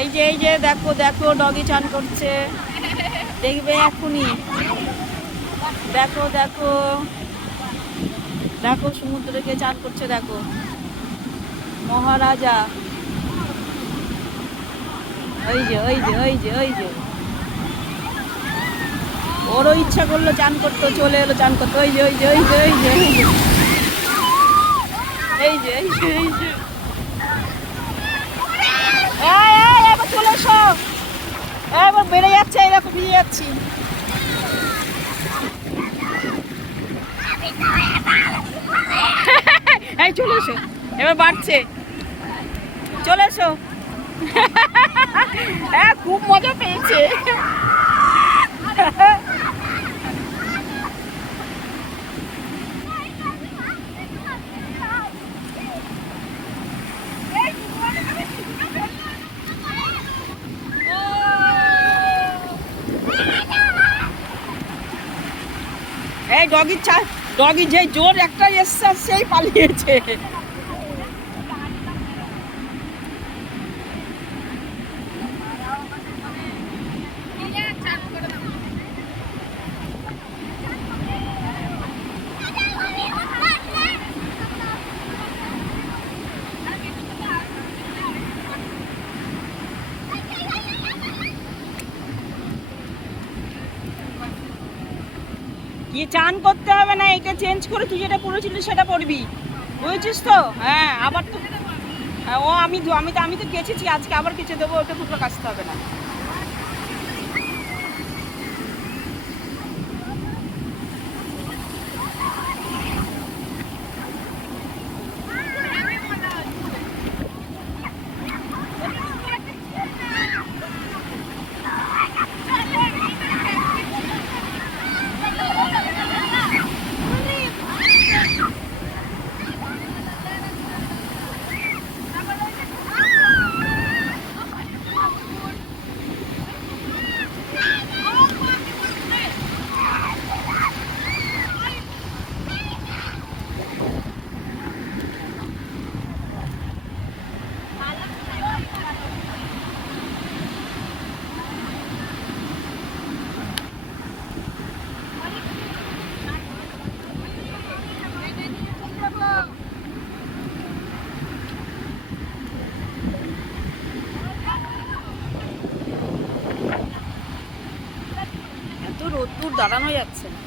এই যে দেখো দেখো ডগি চান করছে, দেখবে এখনই। দেখো দেখো দেখো সমুদ্রে গিয়ে চান করছে, দেখো মহারাজা। ওই যে ওরও ইচ্ছা করলো চান করতে, চলে এলো চান করতে। এই যে এবার চলে এসো, এবার বেড়ে যাচ্ছে, এই দেখো ভিজে যাচ্ছি। এই চলে এসো, এবার বাড়ছে, চলে এসো। হ্যাঁ খুব মজা পেয়েছে। এই ডগি যে জোর একটা এসছে সেই পালিয়েছে। কি চান করতে হবে না, এটা চেঞ্জ করে তুই যেটা পড়েছিলি সেটা পড়বি, বুঝেছিস তো? হ্যাঁ আবার তো ও আমি তো কেচেছি আজকে, আবার কেচে দেবো, ওটা দুটো কাচতে হবে না। এত রোদ্দুর দাঁড়ানো যাচ্ছে না।